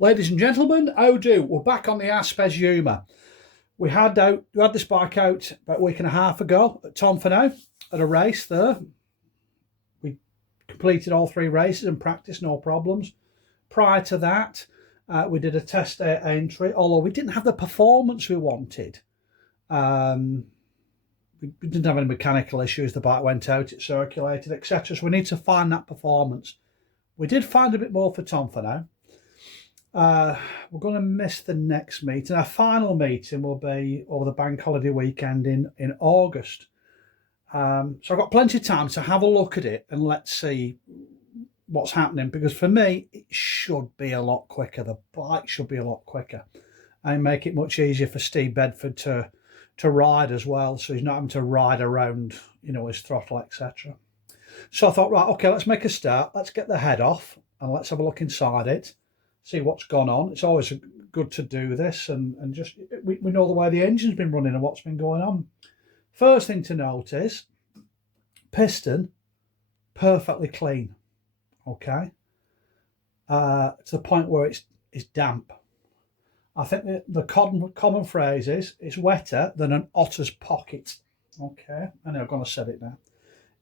Ladies and gentlemen, how do? We're back on the Aspes Yuma. We had this bike out about a week and a half ago at Tonfano at a race there. We completed all three races and practiced, no problems. Prior to that, we did a test day entry, although we didn't have the performance we wanted. Um, we didn't have any mechanical issues. The bike went out, it circulated, etc. So we need to find that performance. We did find a bit more for Tonfano. We're going to miss the next meeting. Our final meeting will be over the bank holiday weekend in August. So I've got plenty of time to have a look at it and let's see what's happening, because for me, it should be a lot quicker. The bike should be a lot quicker and make it much easier for Steve Bedford to ride as well. So he's not having to ride around, his throttle, etc. So I thought, right, okay, let's make a start. Let's get the head off and let's have a look inside it, see what's gone on. It's always good to do this and just we know the way the engine's been running and what's been going on. First thing to note is piston perfectly clean, okay, to the point where it's damp. I think the common phrase is it's wetter than an otter's pocket. Okay, I know I'm going to set it now.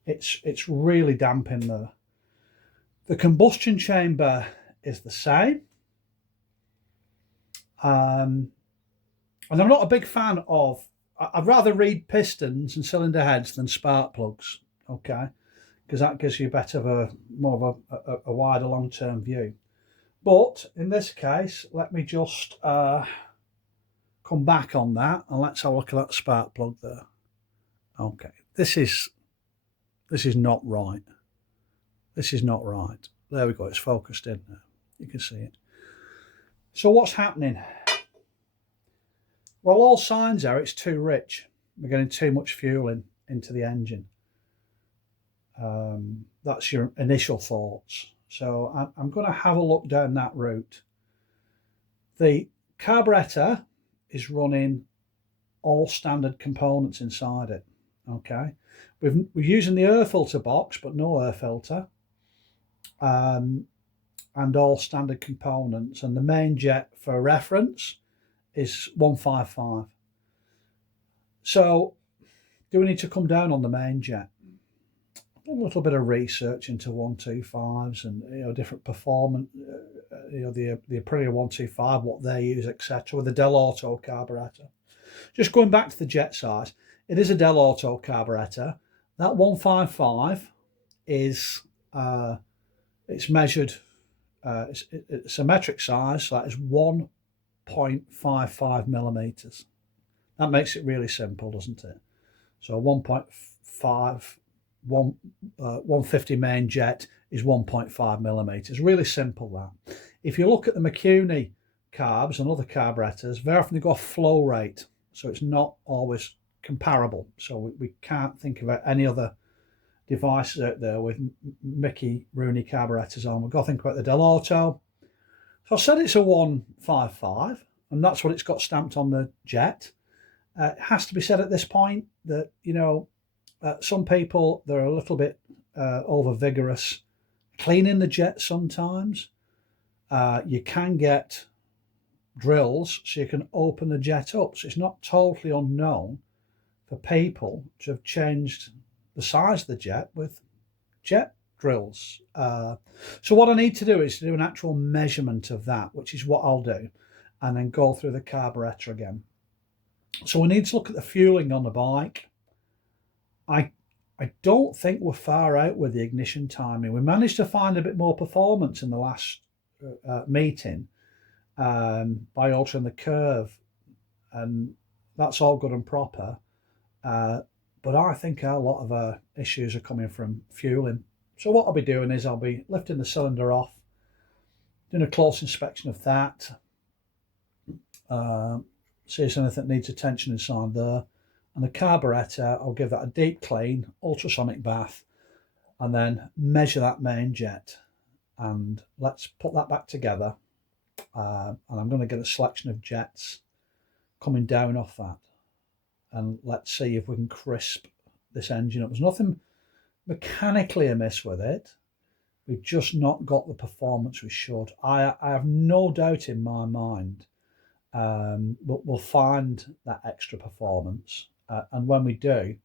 It's really damp in there. The combustion chamber is the same. And I'm not a big fan of, I'd rather read pistons and cylinder heads than spark plugs, okay, because that gives you more of a wider long-term view. But in this case, let me just come back on that and let's have a look at that spark plug there. Okay, this is not right. This is not right. There we go, it's focused in now. You can see it. So what's happening? Well, all signs are it's too rich. We're getting too much fuel into the engine. That's your initial thoughts. So I'm going to have a look down that route. The carburetor is running all standard components inside it. Okay, we're using the air filter box, but no air filter, and all standard components. And the main jet, for reference, is 155. So do we need to come down on the main jet? A little bit of research into 125s and different performance, the Aprilia 125, what they use, etc. with the Del Auto carburetor. Just going back to the jet size, it is a Del Auto carburetor. That 155 is it's measured. It's a metric size, so that is 1.55 millimeters. That makes it really simple, doesn't it? So 1.5, 150 main jet is 1.5 millimeters. Really simple that. If you look at the Mikuni carbs and other carburetors, very often they go off flow rate, so it's not always comparable. So we can't think about any other devices out there with Mickey Rooney carburetors on. We've got to think about the Del Auto. So I said it's a 155, and that's what it's got stamped on the jet. It has to be said at this point that, some people, they're a little bit over vigorous cleaning the jet sometimes. You can get drills so you can open the jet up. So it's not totally unknown for people to have changed the size of the jet with jet drills. So what I need to do is to do an actual measurement of that, which is what I'll do, and then go through the carburetor again. So we need to look at the fueling on the bike. I don't think we're far out with the ignition timing. We managed to find a bit more performance in the last meeting by altering the curve, and that's all good and proper. But I think a lot of our issues are coming from fueling. So what I'll be doing is I'll be lifting the cylinder off, doing a close inspection of that, see if there's anything that needs attention inside there. And the carburetor, I'll give that a deep clean, ultrasonic bath, and then measure that main jet. And let's put that back together. And I'm going to get a selection of jets coming down off that. And let's see if we can crisp this engine up. There's nothing mechanically amiss with it. We've just not got the performance we should. I have no doubt in my mind we'll find that extra performance. And when we do,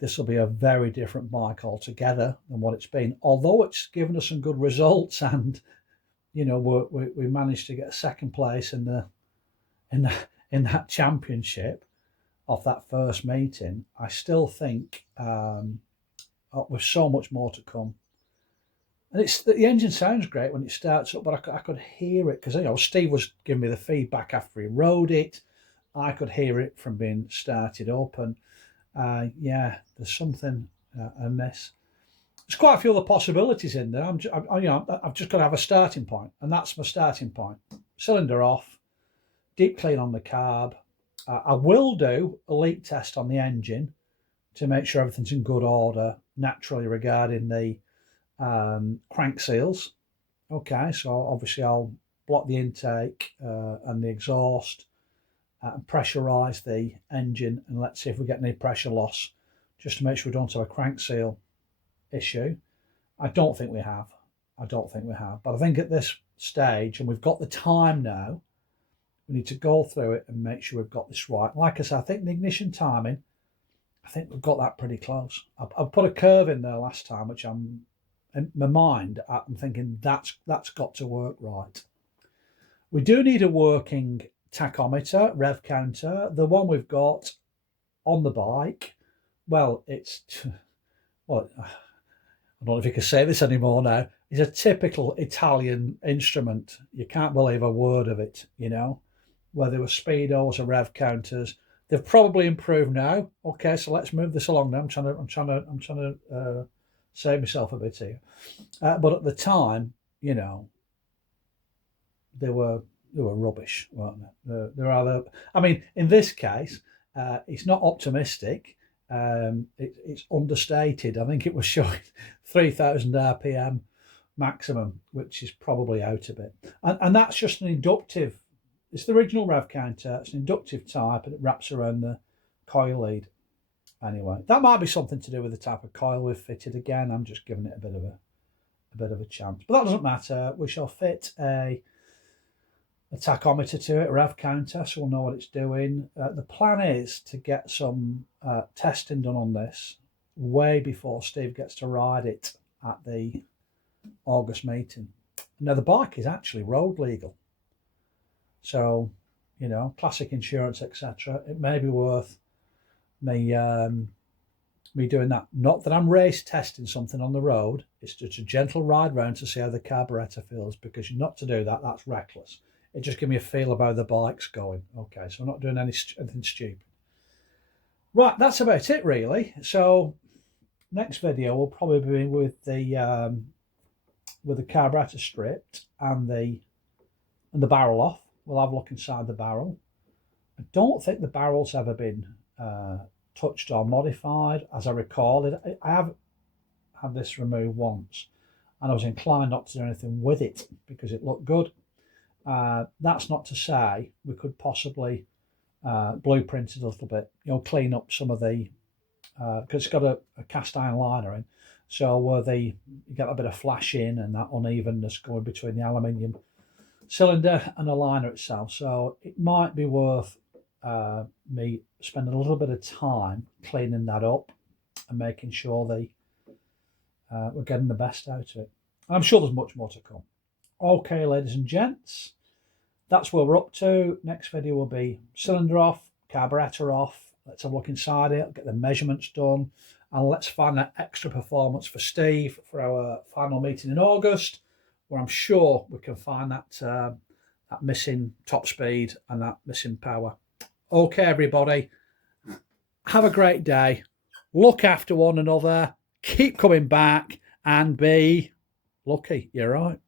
this will be a very different bike altogether than what it's been. Although it's given us some good results, and we managed to get second place in that championship off that first meeting. I still think with so much more to come. And the engine sounds great when it starts up, but I could hear it because Steve was giving me the feedback after he rode it. I could hear it from being started up, and there's something amiss. There's quite a few other possibilities in there. I've just got to have a starting point, and that's my starting point. Cylinder off, deep clean on the carb. I will do a leak test on the engine to make sure everything's in good order, naturally regarding the crank seals. Okay, so obviously I'll block the intake and the exhaust and pressurise the engine, and let's see if we get any pressure loss, just to make sure we don't have a crank seal issue. I don't think we have. But I think at this stage, and we've got the time now, we need to go through it and make sure we've got this right. Like I said, I think the ignition timing, I think we've got that pretty close. I put a curve in there last time, which in my mind, I'm thinking that's got to work right. We do need a working tachometer, rev counter. The one we've got on the bike, well, I don't know if you can say this anymore now. It's a typical Italian instrument. You can't believe a word of it, whether it was speedos or rev counters. They've probably improved now. Okay, so let's move this along now. I'm trying to save myself a bit here. But at the time, they were rubbish, weren't they? They're rather. I mean, in this case, it's not optimistic. It's understated. I think it was showing 3,000 RPM maximum, which is probably out a bit. And that's just an inductive. It's the original rev counter. It's an inductive type, and it wraps around the coil lead. Anyway, that might be something to do with the type of coil we've fitted. Again, I'm just giving it a bit of a chance, but that doesn't matter. We shall fit a tachometer to it, a rev counter, so we'll know what it's doing. The plan is to get some testing done on this way before Steve gets to ride it at the August meeting. Now, the bike is actually road legal, so classic insurance, etc. It may be worth me doing that. Not that I'm race testing something on the road. It's just a gentle ride round to see how the carburetor feels, because you're not to do that. That's reckless. It just gives me a feel of how the bike's going. Okay, so I'm not doing anything stupid. Right, that's about it really. So next video will probably be with the carburetor stripped and the barrel off. We'll have a look inside the barrel. I don't think the barrel's ever been touched or modified, as I recall it. I have had this removed once, and I was inclined not to do anything with it because it looked good. That's not to say we could possibly blueprint it a little bit, clean up some of the because it's got a cast iron liner in, so you get a bit of flash in and that unevenness going between the aluminium cylinder and the liner itself. So it might be worth me spending a little bit of time cleaning that up and making sure we're getting the best out of it. And I'm sure there's much more to come. Okay, ladies and gents, that's where we're up to. Next video will be cylinder off, carburetor off. Let's have a look inside it, get the measurements done, and let's find that extra performance for Steve for our final meeting in August, where I'm sure we can find that missing top speed and that missing power. Okay, everybody, have a great day. Look after one another. Keep coming back and be lucky. You're right.